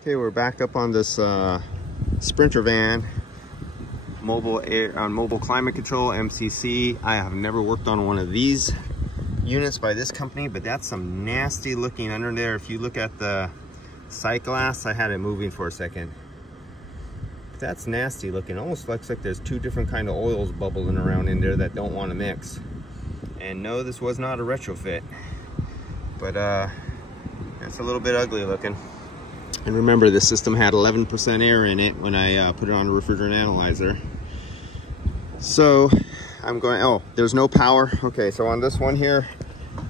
Okay, we're back up on this Sprinter van, mobile climate control, MCC. I have never worked on one of these units by this company, but that's some nasty looking under there. If you look at the sight glass, I had it moving for a second. That's nasty looking. Almost looks like there's two different kind of oils bubbling around in there that don't want to mix. And no, this was not a retrofit, but it's a little bit ugly looking. And remember, the system had 11% air in it when I put it on the refrigerant analyzer. So I'm going, oh, there's no power. Okay, so on this one here,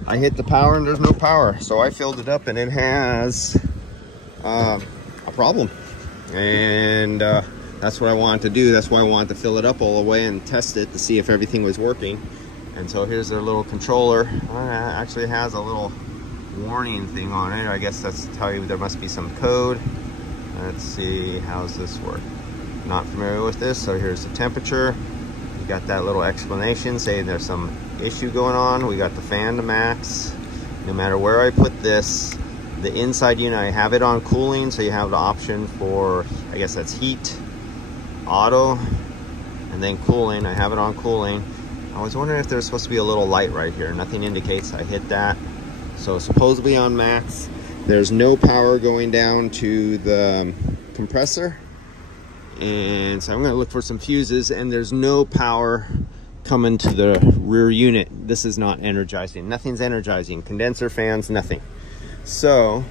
I hit the power and there's no power. So I filled it up and it has a problem. And that's what I wanted to do. That's why I wanted to fill it up all the way and test it to see if everything was working. And so here's their little controller. It actually has a little warning thing on it. I guess that's to tell you there must be some code. Let's see, how's this work? Not familiar with this. So here's the temperature. You got that little explanation saying there's some issue going on. We got the fan to max. No matter where I put this, the inside unit, I have it on cooling, so you have the option for, I guess that's heat, auto, and then cooling. I have it on cooling. I was wondering if there's supposed to be a little light right here. Nothing indicates. I hit that. So supposedly on max, there's no power going down to the compressor. And so I'm gonna look for some fuses, and there's no power coming to the rear unit. This is not energizing. Nothing's energizing. Condenser fans, nothing. So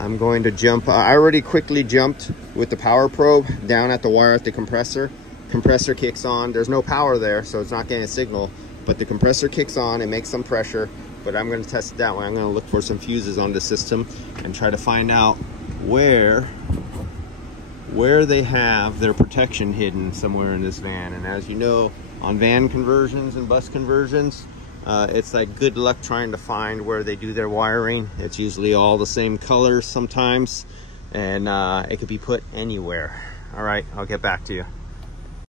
I'm going to jump. I already quickly jumped with the power probe down at the wire at the compressor. Compressor kicks on. There's no power there, so it's not getting a signal, but the compressor kicks on and makes some pressure. But I'm going to test it that way. I'm going to look for some fuses on the system and try to find out where they have their protection hidden somewhere in this van. And as you know, on van conversions and bus conversions, it's like good luck trying to find where they do their wiring. It's usually all the same colors sometimes, and it could be put anywhere. All right, I'll get back to you.